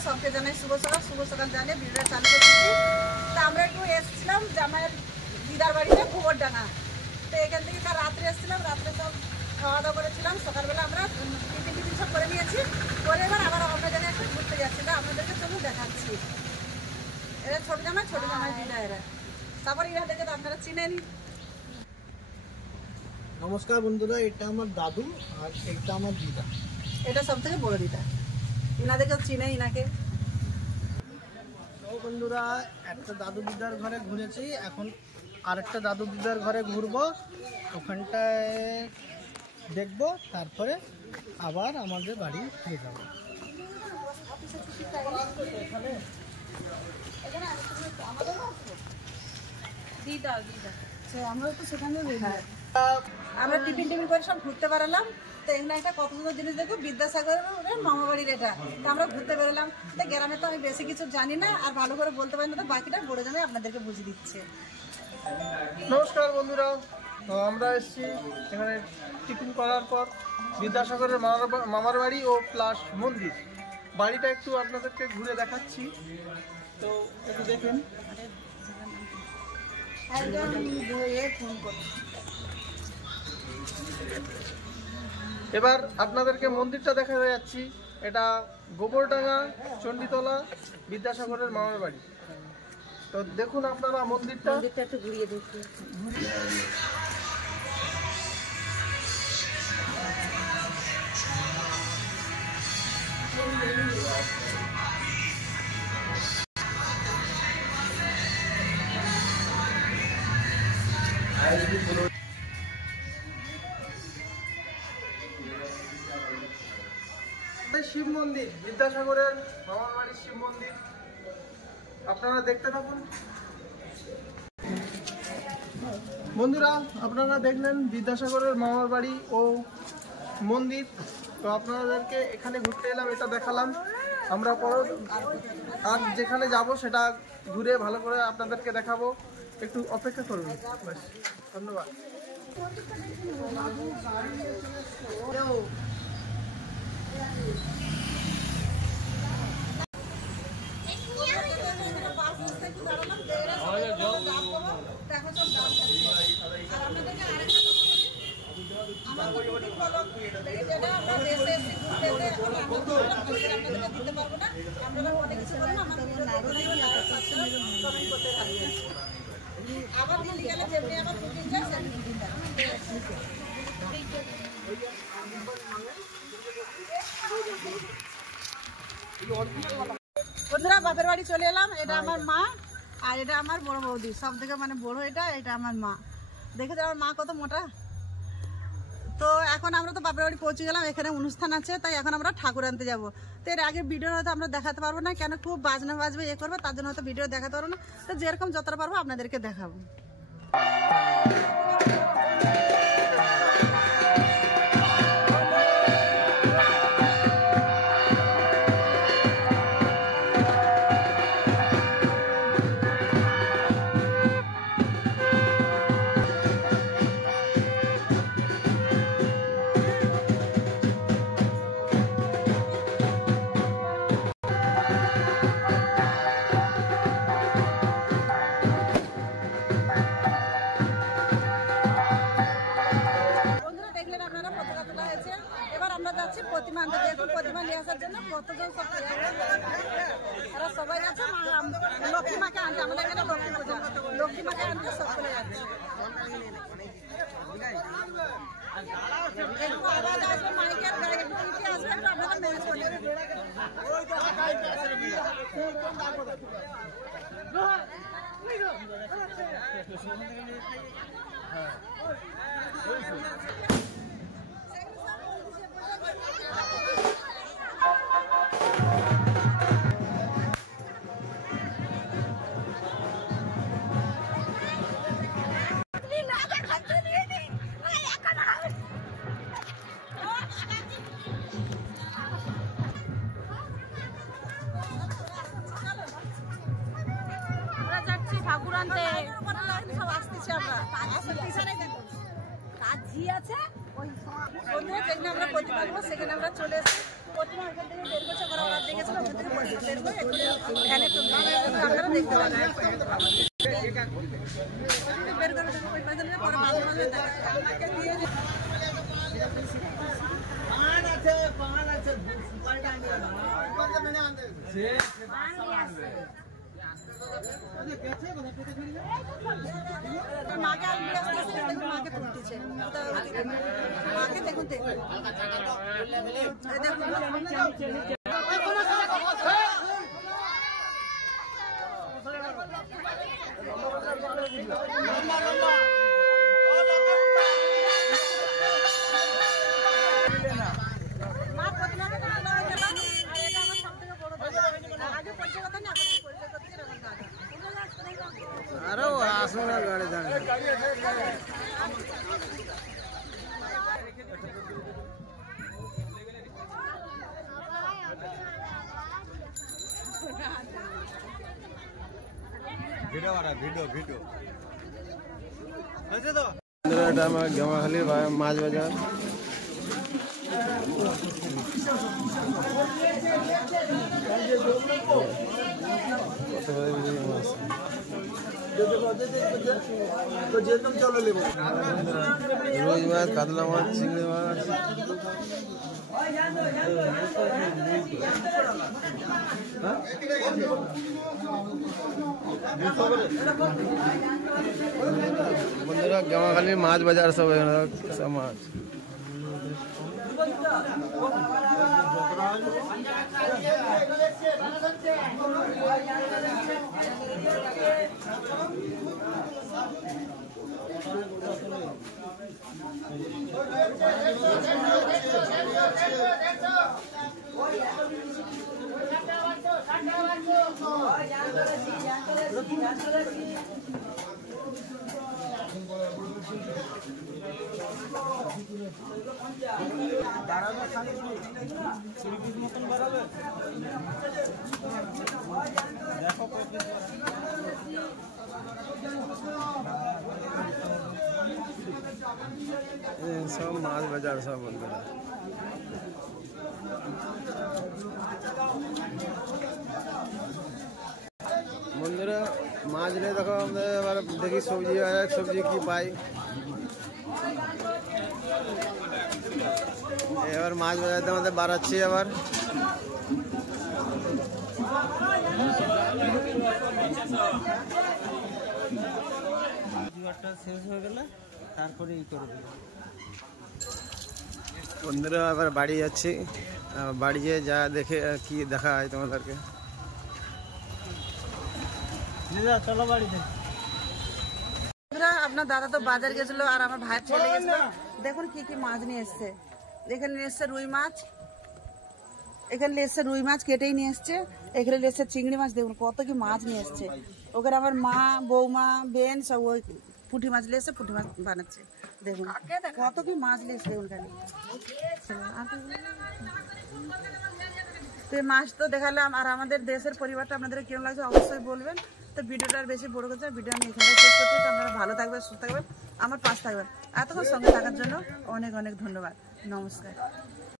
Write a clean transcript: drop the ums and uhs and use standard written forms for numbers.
सबके जानाई शुभ सकाल जानिए भिडियोटा चालू करेছি। তো আমরা একটু এসেছিলাম জামাইয়ের দিদার বাড়িতে গোবরডাঙ্গা। তো এখান থেকে কাল রাত্রে এসেছিলাম, রাত্রে সব খাওয়া দাওয়া করেছিলাম, সকালবেলা আমরা টিফিন সব করে নিয়েছি, করে এবার আবার আমরা জায়গায় একটু ঘুরতে যাচ্ছি। তো আপনাদেরকে চলুন দেখাচ্ছি। এরা ছোট জামাই দিদা এরা, তারপর এরা দেখে তো আপনারা চিনেন। নমস্কার বন্ধুরা, এটা আমার দাদু আর এটা আমার দিদা। এটা সব থেকে বড় দিদা, ইনাদেরকে চিনে ইনাকে। তো বন্ধুরা, একটা দাদু দিদার ঘরে ঘুরেছি, এখন আরেকটা দাদু দিদার ঘরে ঘুরবো, ওখানটায় দেখবো, তারপরে আবার আমাদের বাড়ি ফিরে যাবো। আমরা টিফিন করে সব ঘুরতে বেরোলাম। তো এখানে একটা কত সুন্দর জিনিস দেখো, বিদ্যাসাগরের মামা বাড়ির এটা। তো আমরা ঘুরতে বেরোলাম। তো গ্রামে তো আমি বেশি কিছু জানি না আর ভালো করে বলতে পারি না, তো বাকিটা বড় জামাই আপনাদেরকে বুঝিয়ে দিচ্ছে। নমস্কার বন্ধুরা, তো আমরা এসেছি এখানে টিফিন করার পর বিদ্যাসাগরের মামার বাড়ি ও প্লাস মন্দির। বাড়িটা একটু আপনাদেরকে ঘুরে দেখাচ্ছি, তো একটু দেখেন। এবার আপনাদেরকে মন্দিরটা দেখাতে যাচ্ছি। এটা গোবরডাঙ্গা চণ্ডীতলা বিদ্যাসাগরের মামার বাড়ি। তো দেখুন আপনারা মন্দিরটা একটু ঘুরিয়ে দেখি। শিব মন্দির, বিদ্যাসাগরের মামার বাড়ির শিব মন্দির, আপনারা দেখতে থাকুন। বন্ধুরা, আপনারা দেখলেন বিদ্যাসাগরের মামার বাড়ি ও মন্দির। তো আপনাদেরকে এখানে ঘুরতে এলাম, এটা দেখালাম। আমরা আর যেখানে যাব সেটা ঘুরে ভালো করে আপনাদেরকে দেখাবো, একটু অপেক্ষা করুন। ধন্যবাদ। বন্ধুরা, বাপের বাড়ি চলে এলাম। এটা আমার মা আর এটা আমার বড় বৌদি, সব থেকে মানে বড় এটা আমার মা। দেখেছো আমার মা কত মোটা। তো এখন আমরা তো বাপের বাড়ি পৌঁছে গেলাম, এখানে অনুষ্ঠান আছে, তাই এখন আমরা ঠাকুর আনতে যাবো। তো এর আগে ভিডিও হয়তো আমরা দেখাতে পারবো না, কেন খুব বাজনা বাজবে করবো, তার জন্য হয়তো ভিডিও দেখাতে পারবো না। তো যেরকম যতটা পারবো আপনাদেরকে দেখাবো। প্রতিমা আনতে, দেখুন প্রতিমা নিয়ে আসার জন্য কতজন সব এরা সবাই যাচ্ছে লক্ষ্মী মাকে আনতে। আমাদের এখানে লক্ষ্মী পূজা, লক্ষ্মী মাকে আনতে সব চলে যাচ্ছে। একটু আওয়াজ আসবে, মাইকের গায়ে ঢুকে আসবে, একটু আপনারা ম্যানেজ করে নেবেন। ঠাকুর আনতে সব আসতেছি আমরা। কাজী আছে ওই যেখানে আমরা প্রতিমা দেবো সেখানে আমরা চলে এসেছি। প্রতিমা ওখান থেকে বের করছে, ওরা দেখেছিল ওখান থেকে বের দেখতে পাবে বের করে দেবো ওই পাশে পরে মাঝে মাঝে আমাকে দিয়ে মাকে মাকে তুলতেছে মাকে দেখুন আরে আসো না গাড়ি দাঁড়িয়ে ভিডিও বানা ভিডিও হয়েছে তো এটা আমার গেমাখালি মাছ বাজার রুই মাছ কাতলা মাছ চিংড়ি মাছ বন্ধুরা গেমাখালি মাছ বাজার সব সব মাছ सब माछ बाजार सब बंधुरा বন্ধুরা মাছ নিয়ে দেখো আমরা এবার দেখি সবজি সবজি কি পাই এবার মাছ বাজারতে আমাদের বাড়াচ্ছি আবার শেষ হয়ে গেলে তারপরে ই করে দেবো বন্ধুরা আবার বাড়ি যাচ্ছি বাড়ি গিয়ে যা দেখে কি দেখা হয় তোমাদেরকে চলো বাড়িতে আপনার দাদা তো বাজার গেছিল আর আমার ভাই ছেলে গেছিল দেখুন কি কি মাছ নিয়ে এসছে এখানে নিয়ে এসছে রুই মাছ এখানে নিয়ে এসছে রুই মাছ কেটেই নিয়ে এসছে এখানে নিয়ে এসছে চিংড়ি মাছ দেখুন কত কি মাছ নিয়ে এসছে ওখানে আমার মা বৌমা বেন সব ওই পুঁটি মাছ নিয়ে এসছে পুঁটি মাছ বানাচ্ছে দেখুন কত কি মাছ নিয়ে এসছে দেখুন তো মাছ তো দেখালাম আর আমাদের দেশের পরিবারটা আপনাদের কেমন লাগছে অবশ্যই বলবেন তো ভিডিওটা আর বেশি বড় করছে ভিডিও আমি এখানে শেষ করছি তো আপনারা ভালো থাকবেন সুস্থ থাকবেন আমার পাশে থাকবেন এতক্ষণ সঙ্গে থাকার জন্য অনেক অনেক ধন্যবাদ নমস্কার।